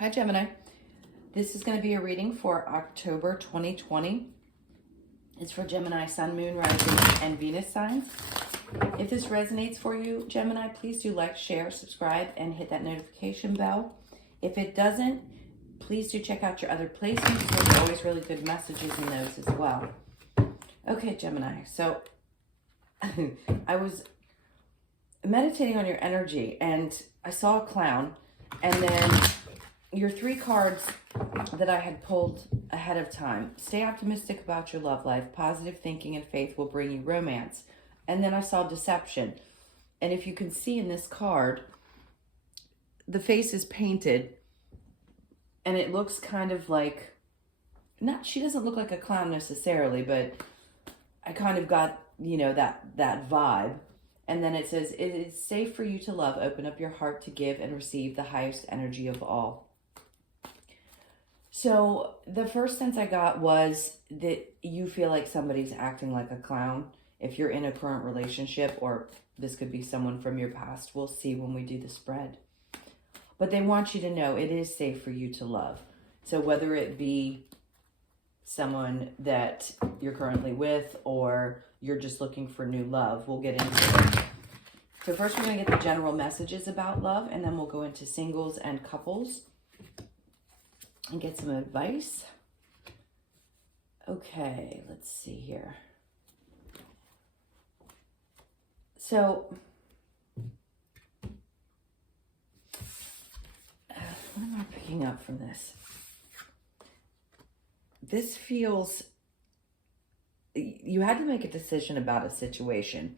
Hi, Gemini. This is going to be a reading for October 2020. It's for Gemini, Sun, Moon, Rising, and Venus signs. If this resonates for you, Gemini, please do like, share, subscribe, and hit that notification bell. If it doesn't, please do check out your other placements. There's always really good messages in those as well. Okay, Gemini. So I was meditating on your energy, and I saw a clown, and then your 3 cards that I had pulled ahead of time. Stay optimistic about your love life. Positive thinking and faith will bring you romance. And then I saw deception. And if you can see in this card, the face is painted, and it looks kind of like, she doesn't look like a clown necessarily, but I kind of got, that vibe. And then it says, it is safe for you to love. Open up your heart to give and receive the highest energy of all. So the first sense I got was that you feel like somebody's acting like a clown. If you're in a current relationship, or this could be someone from your past, we'll see when we do the spread. But they want you to know it is safe for you to love. So whether it be someone that you're currently with, or you're just looking for new love, we'll get into it. So first we're going to get the general messages about love, and then we'll go into singles and couples and get some advice. Okay, let's see here. So, what am I picking up from this? This feels, you had to make a decision about a situation.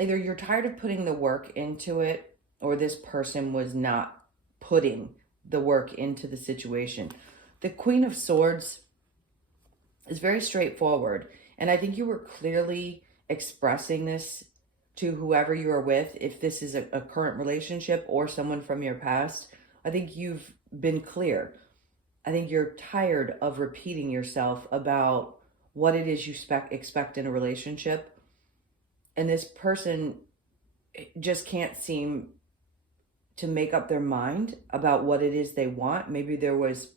Either you're tired of putting the work into it, or this person was not putting the work into the situation. The Queen of Swords is very straightforward, and I think you were clearly expressing this to whoever you are with. If this is a current relationship or someone from your past, I think you've been clear. I think you're tired of repeating yourself about what it is you expect in a relationship, and this person just can't seem to make up their mind about what it is they want. Maybe there was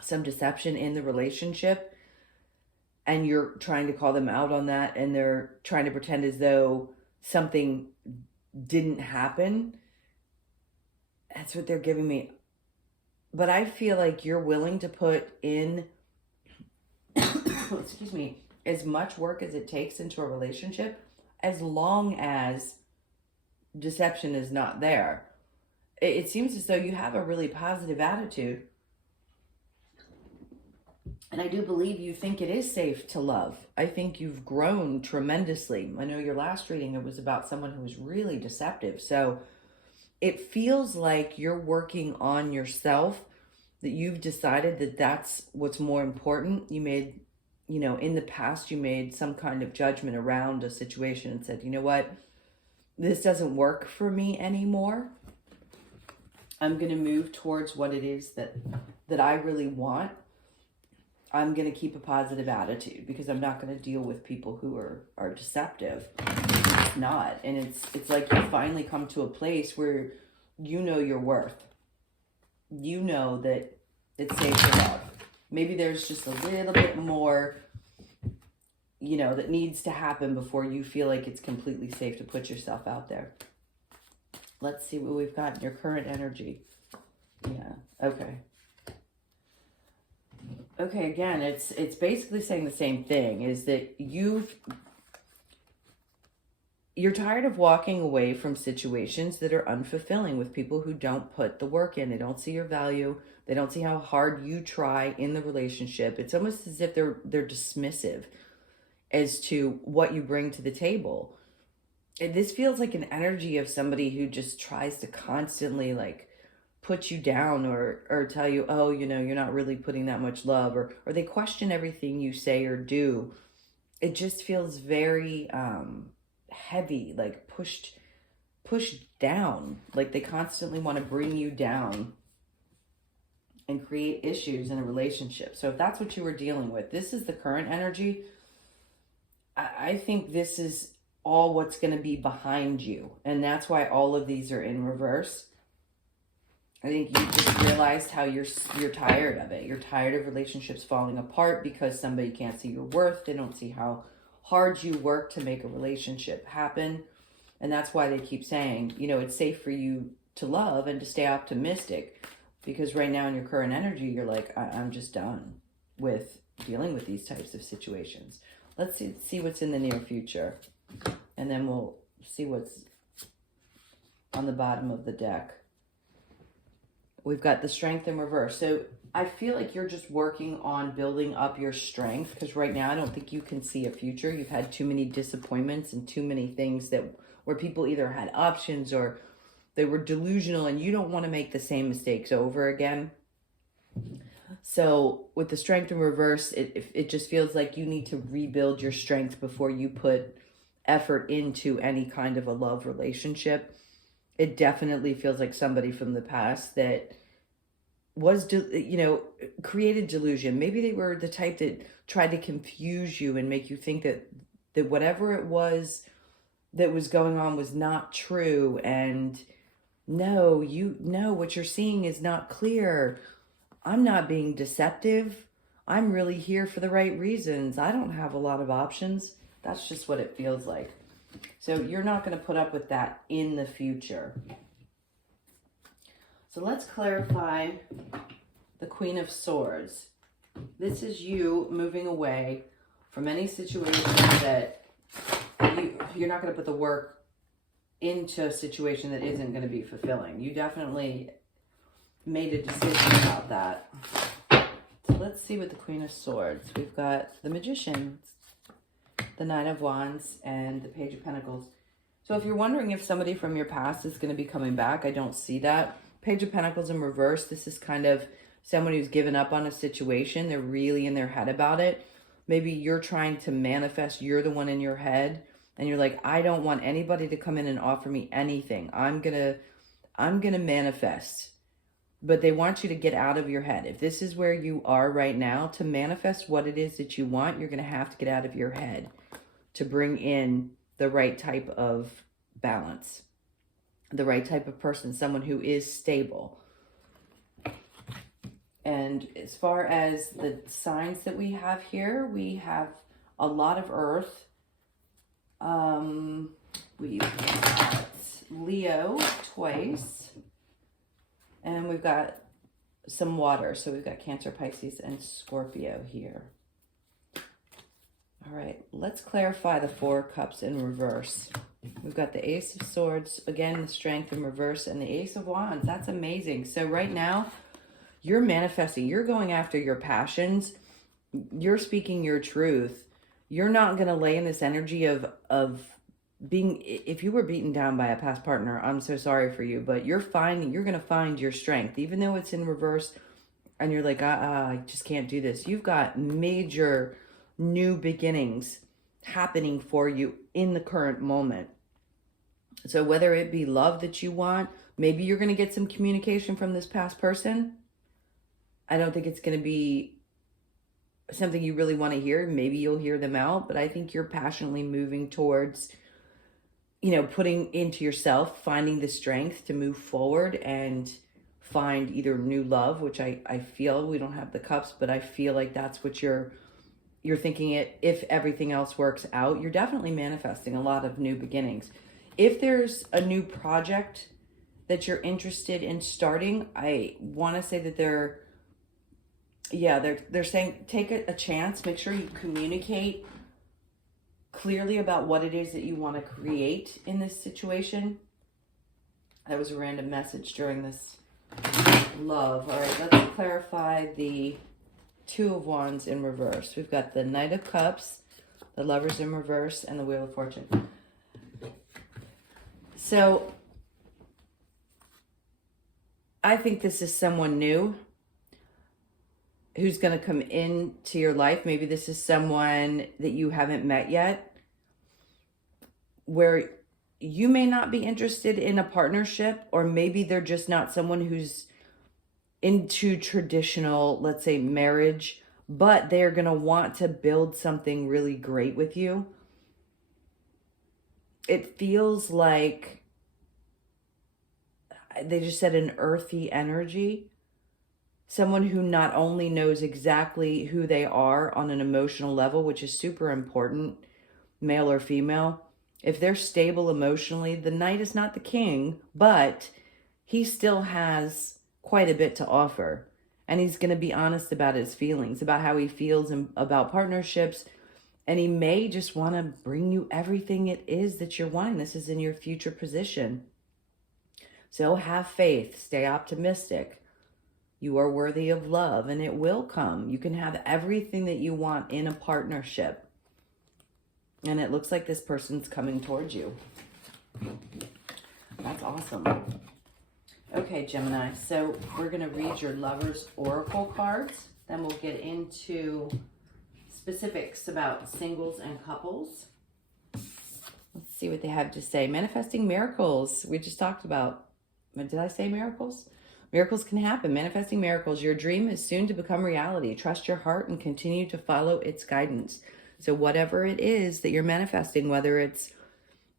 some deception in the relationship, and you're trying to call them out on that, and they're trying to pretend as though something didn't happen. That's what they're giving me. But I feel like you're willing to put in, excuse me, as much work as it takes into a relationship, as long as deception is not there. It seems as though you have a really positive attitude. And I do believe you think it is safe to love. I think you've grown tremendously. I know your last reading, it was about someone who was really deceptive. So it feels like you're working on yourself, that you've decided that that's what's more important. You made, in the past, you made some kind of judgment around a situation and said, you know what? This doesn't work for me anymore. I'm going to move towards what it is that I really want. I'm going to keep a positive attitude, because I'm not going to deal with people who are deceptive. It's not. And it's like you finally come to a place where you know your worth. You know that it's safe to love. Maybe there's just a little bit more, that needs to happen before you feel like it's completely safe to put yourself out there. Let's see what we've got in your current energy. Yeah, okay. Okay, again, it's basically saying the same thing, is that you're tired of walking away from situations that are unfulfilling with people who don't put the work in. They don't see your value. They don't see how hard you try in the relationship. It's almost as if they're dismissive as to what you bring to the table. And this feels like an energy of somebody who just tries to constantly put you down, or tell you, oh, you're not really putting that much love, or they question everything you say or do. It just feels very heavy, like pushed down. Like they constantly want to bring you down and create issues in a relationship. So if that's what you were dealing with, this is the current energy. I think this is all what's going to be behind you. And that's why all of these are in reverse. I think you just realized how you're tired of it. You're tired of relationships falling apart because somebody can't see your worth. They don't see how hard you work to make a relationship happen. And that's why they keep saying, it's safe for you to love and to stay optimistic. Because right now in your current energy, you're like, I'm just done with dealing with these types of situations. Let's see what's in the near future. And then we'll see what's on the bottom of the deck. We've got the Strength in reverse. So I feel like you're just working on building up your strength, because right now I don't think you can see a future. You've had too many disappointments and too many things where people either had options or they were delusional, and you don't want to make the same mistakes over again. So with the Strength in reverse, it just feels like you need to rebuild your strength before you put effort into any kind of a love relationship. It definitely feels like somebody from the past that was, created delusion. Maybe they were the type that tried to confuse you and make you think that whatever it was that was going on was not true. And no, what you're seeing is not clear. I'm not being deceptive. I'm really here for the right reasons. I don't have a lot of options. That's just what it feels like. So you're not going to put up with that in the future. So let's clarify the Queen of Swords. This is you moving away from any situation that you're not going to put the work into a situation that isn't going to be fulfilling. You definitely made a decision about that. So let's see with the Queen of Swords. We've got the Magician, the Nine of Wands, and the Page of Pentacles. So if you're wondering if somebody from your past is going to be coming back, I don't see that. Page of Pentacles in reverse, this is kind of someone who's given up on a situation. They're really in their head about it. Maybe you're trying to manifest, you're the one in your head, and you're like, I don't want anybody to come in and offer me anything. I'm gonna manifest. But they want you to get out of your head. If this is where you are right now, to manifest what it is that you want, you're going to have to get out of your head to bring in the right type of balance, the right type of person, someone who is stable. And as far as the signs that we have here, we have a lot of earth. We've got Leo twice. And we've got some water. So we've got Cancer, Pisces, and Scorpio here. All right, let's clarify the Four of Cups in reverse. We've got the Ace of Swords, again, the Strength in reverse, and the Ace of Wands. That's amazing. So right now, you're manifesting. You're going after your passions. You're speaking your truth. You're not going to lay in this energy of being, if you were beaten down by a past partner, I'm so sorry for you, but you're going to find your strength, even though it's in reverse and you're like, I just can't do this. You've got major new beginnings happening for you in the current moment. So whether it be love that you want, maybe you're going to get some communication from this past person. I don't think it's going to be something you really want to hear. Maybe you'll hear them out, but I think you're passionately moving towards, putting into yourself, finding the strength to move forward and find either new love, which I feel, we don't have the cups, but I feel like that's what you're thinking it. If everything else works out, you're definitely manifesting a lot of new beginnings. If there's a new project that you're interested in starting, I want to say that they're saying take a chance, make sure you communicate clearly about what it is that you want to create in this situation. That was a random message during this love. All right, let's clarify the Two of Wands in reverse. We've got the Knight of Cups, the Lovers in reverse, and the Wheel of Fortune. So I think this is someone new who's going to come into your life. Maybe this is someone that you haven't met yet, where you may not be interested in a partnership, or maybe they're just not someone who's into traditional, let's say, marriage, but they're going to want to build something really great with you. It feels like they just said an earthy energy. Someone who not only knows exactly who they are on an emotional level, which is super important, male or female. If they're stable emotionally, the knight is not the king, but he still has quite a bit to offer. And he's going to be honest about his feelings, about how he feels about partnerships. And he may just want to bring you everything it is that you're wanting. This is in your future position. So have faith, stay optimistic. You are worthy of love and it will come. You can have everything that you want in a partnership. And it looks like this person's coming towards you. That's awesome. Okay, Gemini. So we're going to read your Lover's Oracle cards. Then we'll get into specifics about singles and couples. Let's see what they have to say. Manifesting miracles. We just talked about. Did I say miracles? Miracles can happen. Manifesting miracles. Your dream is soon to become reality. Trust your heart and continue to follow its guidance. So whatever it is that you're manifesting, whether it's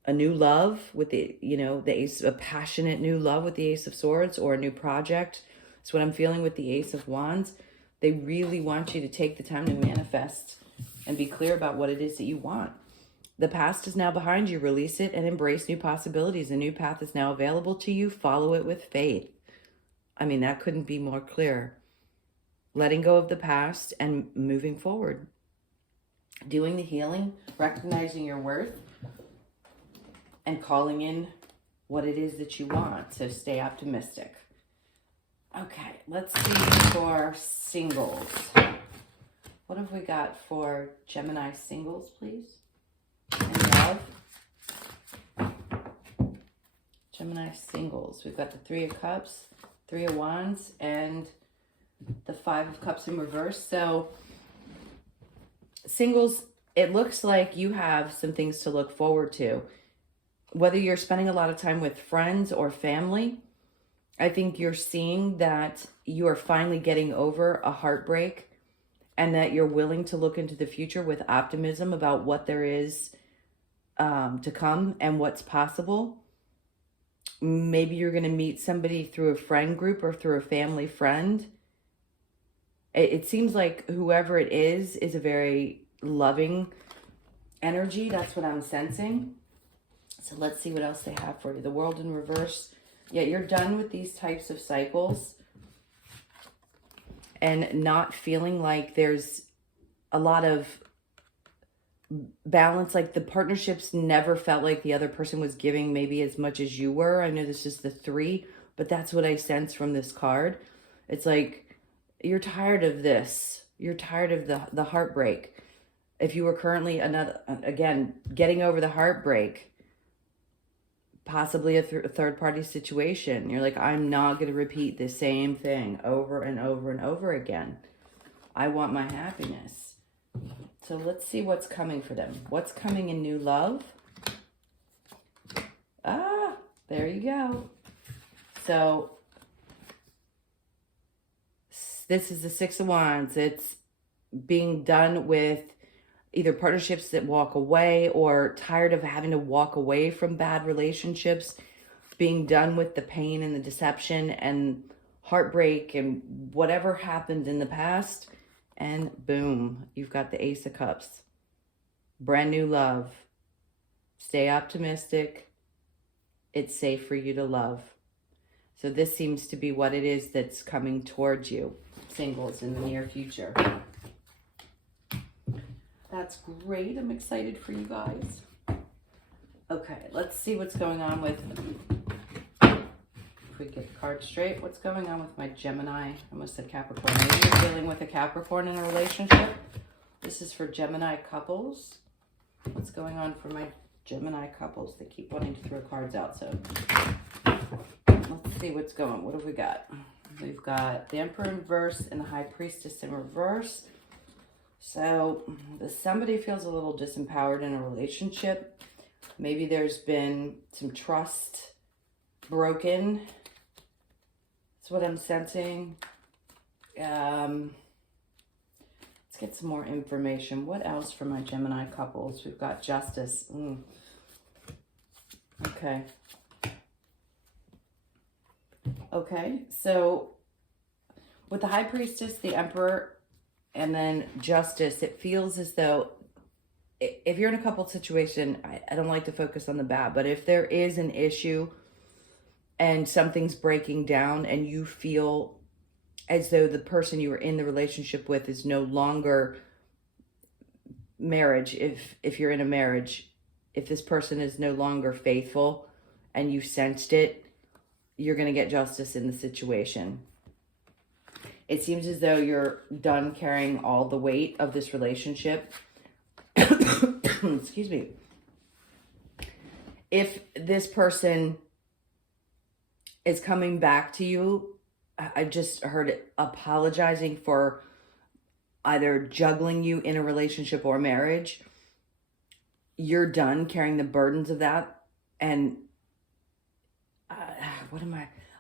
a new love with the, the ace, a passionate new love with the Ace of Swords, or a new project. That's what I'm feeling with the Ace of Wands. They really want you to take the time to manifest and be clear about what it is that you want. The past is now behind you. Release it and embrace new possibilities. A new path is now available to you. Follow it with faith. I mean, that couldn't be more clear. Letting go of the past and moving forward. Doing the healing, recognizing your worth, and calling in what it is that you want. So stay optimistic. Okay, let's see for singles. What have we got for Gemini singles, please? And love. Gemini singles. We've got the Three of Cups, Three of Wands, and the Five of Cups in reverse. So singles, it looks like you have some things to look forward to. Whether you're spending a lot of time with friends or family, I think you're seeing that you are finally getting over a heartbreak and that you're willing to look into the future with optimism about what there is to come and what's possible. Maybe you're going to meet somebody through a friend group or through a family friend. It seems like whoever it is a very loving energy. That's what I'm sensing. So let's see what else they have for you. The World in reverse. Yeah, you're done with these types of cycles and not feeling like there's a lot of balance. Like the partnerships never felt like the other person was giving maybe as much as you were. I know this is the 3, but that's what I sense from this card. It's like you're tired of this. You're tired of the heartbreak. If you were currently getting over the heartbreak, possibly a third-party situation. You're like, I'm not going to repeat the same thing over and over and over again. I want my happiness. So let's see what's coming for them. What's coming in new love? Ah, there you go. So this is the Six of Wands. It's being done with either partnerships that walk away or tired of having to walk away from bad relationships, being done with the pain and the deception and heartbreak and whatever happened in the past. And boom, you've got the Ace of Cups. Brand new love. Stay optimistic. It's safe for you to love. So this seems to be what it is that's coming towards you, singles, in the near future. That's great. I'm excited for you guys. Okay, let's see what's going on with, if we get the card straight, what's going on with my Gemini? I almost said Capricorn. Maybe you're dealing with a Capricorn in a relationship. This is for Gemini couples. What's going on for my Gemini couples? They keep wanting to throw cards out, so let's see what's going on. What have we got? We've got the Emperor in reverse and the High Priestess in reverse. So somebody feels a little disempowered in a relationship. Maybe there's been some trust broken. That's what I'm sensing. Let's get some more information. What else for my Gemini couples? We've got Justice. Okay. Okay, so with the High Priestess, the Emperor, and then Justice, it feels as though if you're in a couple situation, I don't like to focus on the bad, but if there is an issue and something's breaking down and you feel as though the person you were in the relationship with is no longer marriage, if you're in a marriage, if this person is no longer faithful and you sensed it, you're going to get justice in the situation. It seems as though you're done carrying all the weight of this relationship. Excuse me. If this person is coming back to you, I just heard it apologizing for either juggling you in a relationship or marriage. You're done carrying the burdens of that. And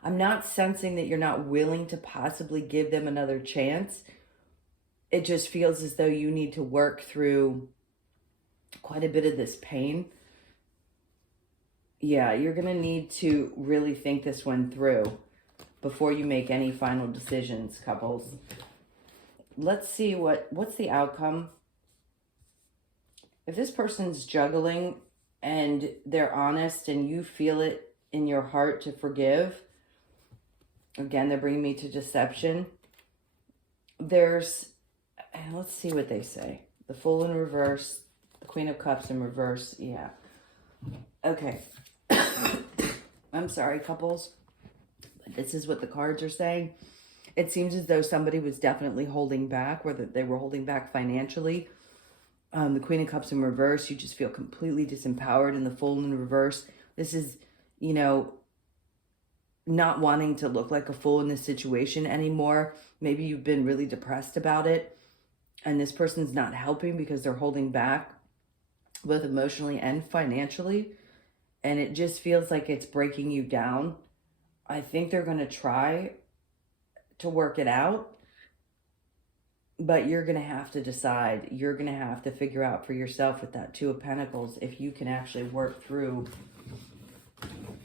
I'm not sensing that you're not willing to possibly give them another chance. It just feels as though you need to work through quite a bit of this pain. Yeah, you're going to need to really think this one through before you make any final decisions, couples. Let's see what's the outcome. If this person's juggling and they're honest and you feel it in your heart to forgive, again, they're bringing me to deception. Let's see what they say. The Fool in reverse, the Queen of Cups in reverse. Yeah. Okay. I'm sorry, couples. This is what the cards are saying. It seems as though somebody was definitely holding back, whether they were holding back financially. The Queen of Cups in reverse, you just feel completely disempowered. And the Fool in reverse, this is, not wanting to look like a fool in this situation anymore. Maybe you've been really depressed about it, and this person's not helping because they're holding back, both emotionally and financially. And it just feels like it's breaking you down. I think they're going to try to work it out, but you're going to have to decide. You're going to have to figure out for yourself with that Two of Pentacles if you can actually work through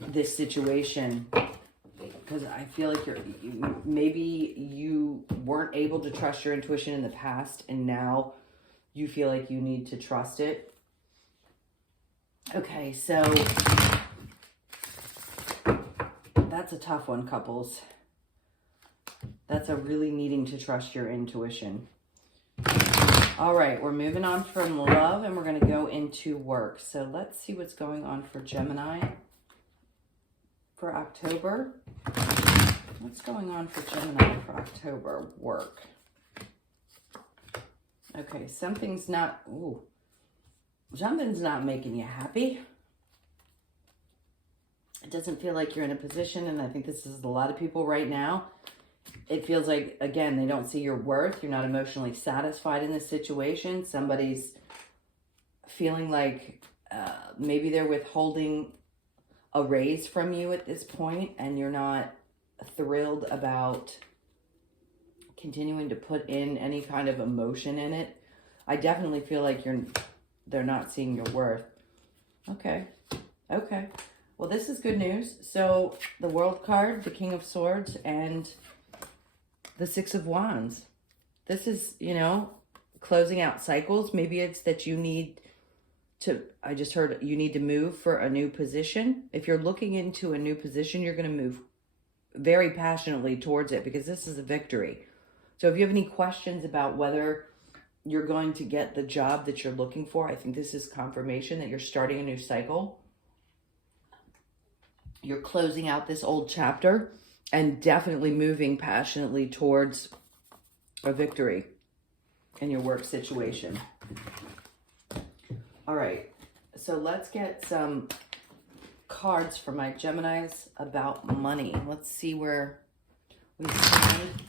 this situation. Because I feel like maybe you weren't able to trust your intuition in the past, and now you feel like you need to trust it. Okay, so that's a tough one, couples. That's a really needing to trust your intuition. All right, we're moving on from love, and we're going to go into work. So let's see what's going on for Gemini for October. What's going on for Gemini for October? Work. Okay, something's not making you happy. It doesn't feel like you're in a position, and I think this is a lot of people right now. It feels like, again, they don't see your worth. You're not emotionally satisfied in this situation. Somebody's feeling like maybe they're withholding a raise from you at this point, and you're not thrilled about continuing to put in any kind of emotion in it. I definitely feel like they're not seeing your worth. Okay. Well, this is good news. So the World card, the King of Swords, and the Six of Wands. This is, closing out cycles. Maybe it's that you need to, I just heard you need to move for a new position. If you're looking into a new position, you're going to move very passionately towards it because this is a victory. So if you have any questions about whether you're going to get the job that you're looking for, I think this is confirmation that you're starting a new cycle. You're closing out this old chapter and definitely moving passionately towards a victory in your work situation. All right, so let's get some cards for my Geminis about money. Let's see where we stand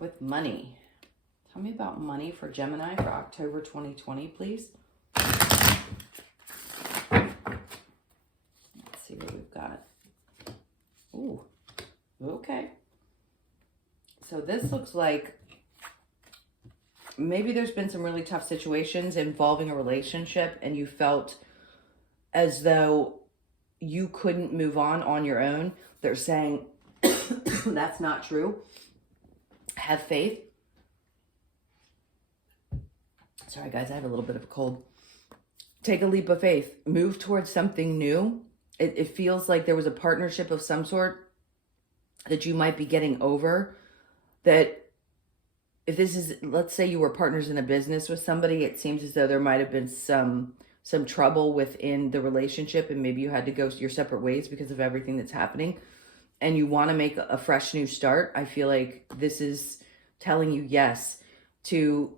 with money. Tell me about money for Gemini for October 2020, please. Let's see what we've got. Ooh, okay. So this looks like maybe there's been some really tough situations involving a relationship and you felt as though you couldn't move on your own. They're saying that's not true. Have faith. Sorry, guys, I have a little bit of a cold. Take a leap of faith. Move towards something new. It feels like there was a partnership of some sort that you might be getting over. That if this is, let's say you were partners in a business with somebody, it seems as though there might have been some trouble within the relationship, and maybe you had to go your separate ways because of everything that's happening, and you want to make a fresh new start. I feel like this is telling you yes to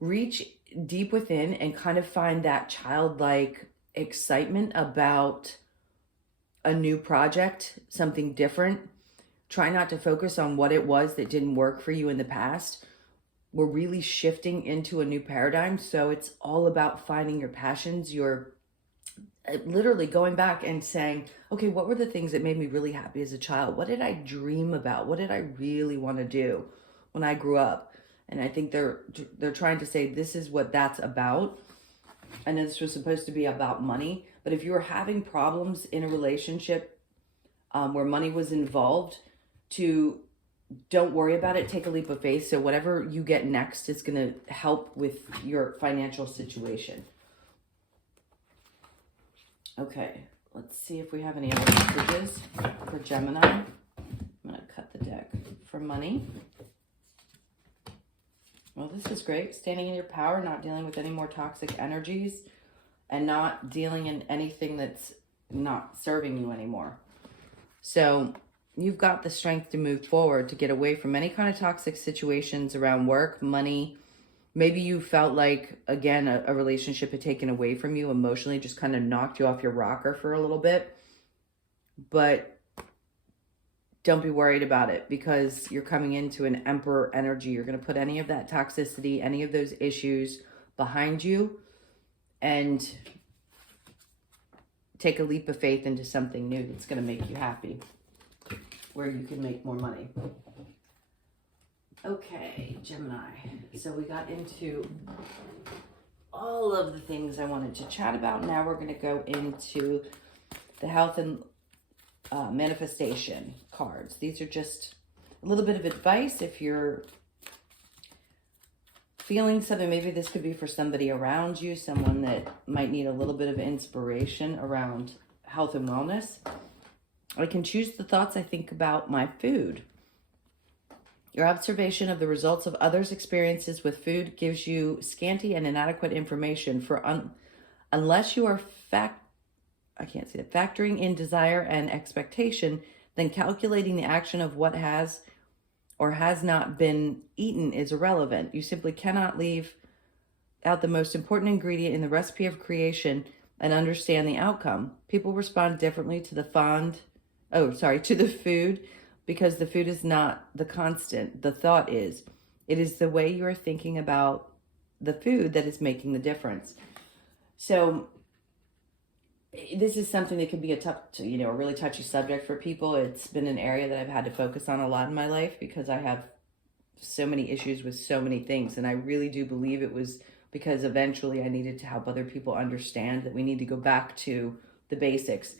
reach deep within and kind of find that childlike excitement about a new project, something different. Try not to focus on what it was that didn't work for you in the past. We're really shifting into a new paradigm. So it's all about finding your passions. You're literally going back and saying, okay, what were the things that made me really happy as a child? What did I dream about? What did I really want to do when I grew up? And I think they're trying to say this is what that's about. I know this was supposed to be about money, but if you were having problems in a relationship where money was involved, don't worry about it. Take a leap of faith. So whatever you get next is going to help with your financial situation. Okay, let's see if we have any other messages for Gemini. I'm going to cut the deck for money. Well, this is great. Standing in your power, not dealing with any more toxic energies, and not dealing in anything that's not serving you anymore. So you've got the strength to move forward, to get away from any kind of toxic situations around work, money. Maybe you felt like, again, a relationship had taken away from you emotionally, just kind of knocked you off your rocker for a little bit. But don't be worried about it, because you're coming into an Emperor energy. You're going to put any of that toxicity, any of those issues behind you, and take a leap of faith into something new that's going to make you happy, where you can make more money. Okay, Gemini. So we got into all of the things I wanted to chat about. Now we're going to go into the health and manifestation cards. These are just a little bit of advice if you're feeling something. Maybe this could be for somebody around you, someone that might need a little bit of inspiration around health and wellness. I can choose the thoughts I think about my food. Your observation of the results of others' experiences with food gives you scanty and inadequate information unless you are factoring in desire and expectation, then calculating the action of what has or has not been eaten is irrelevant. You simply cannot leave out the most important ingredient in the recipe of creation and understand the outcome. People respond differently to the food, because the food is not the constant. The thought is. It is the way you are thinking about the food that is making the difference. So this is something that can be a really touchy subject for people. It's been an area that I've had to focus on a lot in my life because I have so many issues with so many things. And I really do believe it was because eventually I needed to help other people understand that we need to go back to the basics.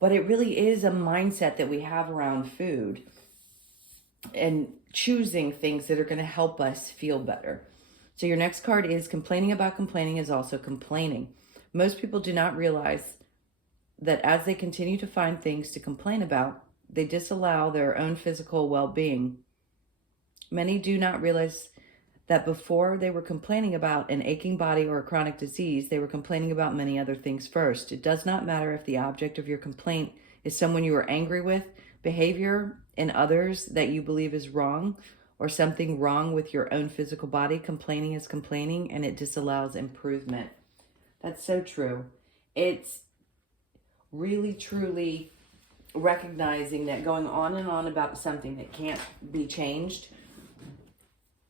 But it really is a mindset that we have around food and choosing things that are going to help us feel better. So your next card is complaining about complaining is also complaining. Most people do not realize that as they continue to find things to complain about, they disallow their own physical well-being. Many do not realize that before they were complaining about an aching body or a chronic disease, they were complaining about many other things first. It does not matter if the object of your complaint is someone you are angry with, behavior in others that you believe is wrong, or something wrong with your own physical body. Complaining is complaining, and it disallows improvement. That's so true. It's really, truly recognizing that going on and on about something that can't be changed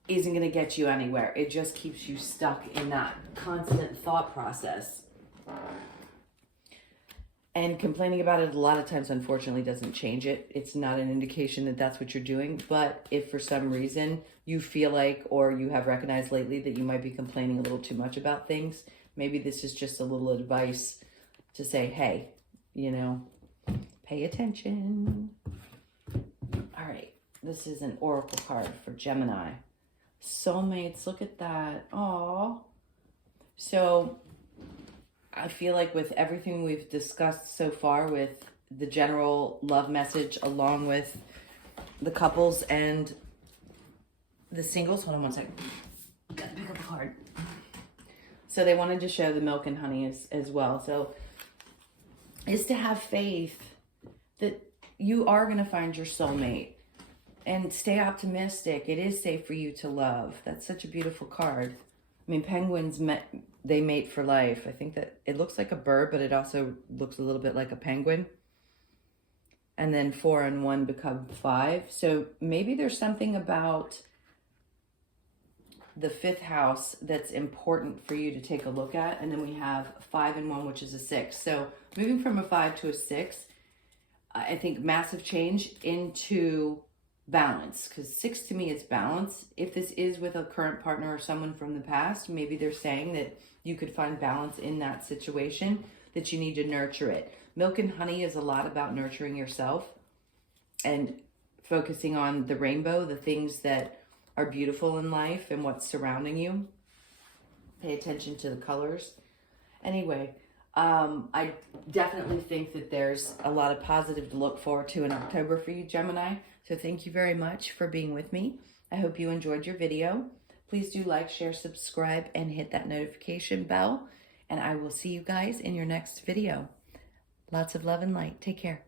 isn't going to get you anywhere. It just keeps you stuck in that constant thought process. And complaining about it a lot of times, unfortunately, doesn't change it. It's not an indication that that's what you're doing. But if for some reason you feel like, or you have recognized lately that you might be complaining a little too much about things, maybe this is just a little advice to say, hey, Pay attention. All right. This is an oracle card for Gemini. Soulmates, look at that. Aww. So I feel like with everything we've discussed so far, with the general love message along with the couples and the singles, hold on one second. Gotta pick up a card. So they wanted to show the milk and honey as well. So is to have faith that you are going to find your soulmate. And stay optimistic. It is safe for you to love. That's such a beautiful card. I mean, penguins, they mate for life. I think that it looks like a bird, but it also looks a little bit like a penguin. And then 4 and 1 become 5. So maybe there's something about the 5th house that's important for you to take a look at. And then we have 5 and 1, which is a 6. So moving from a 5 to a 6, I think massive change into balance, because 6 to me is balance. If this is with a current partner or someone from the past, maybe they're saying that you could find balance in that situation, that you need to nurture it. Milk and honey is a lot about nurturing yourself and focusing on the rainbow, the things that are beautiful in life and what's surrounding you. Pay attention to the colors. Anyway, I definitely think that there's a lot of positive to look forward to in October for you, Gemini. So thank you very much for being with me. I hope you enjoyed your video. Please do like, share, subscribe, and hit that notification bell. And I will see you guys in your next video. Lots of love and light. Take care.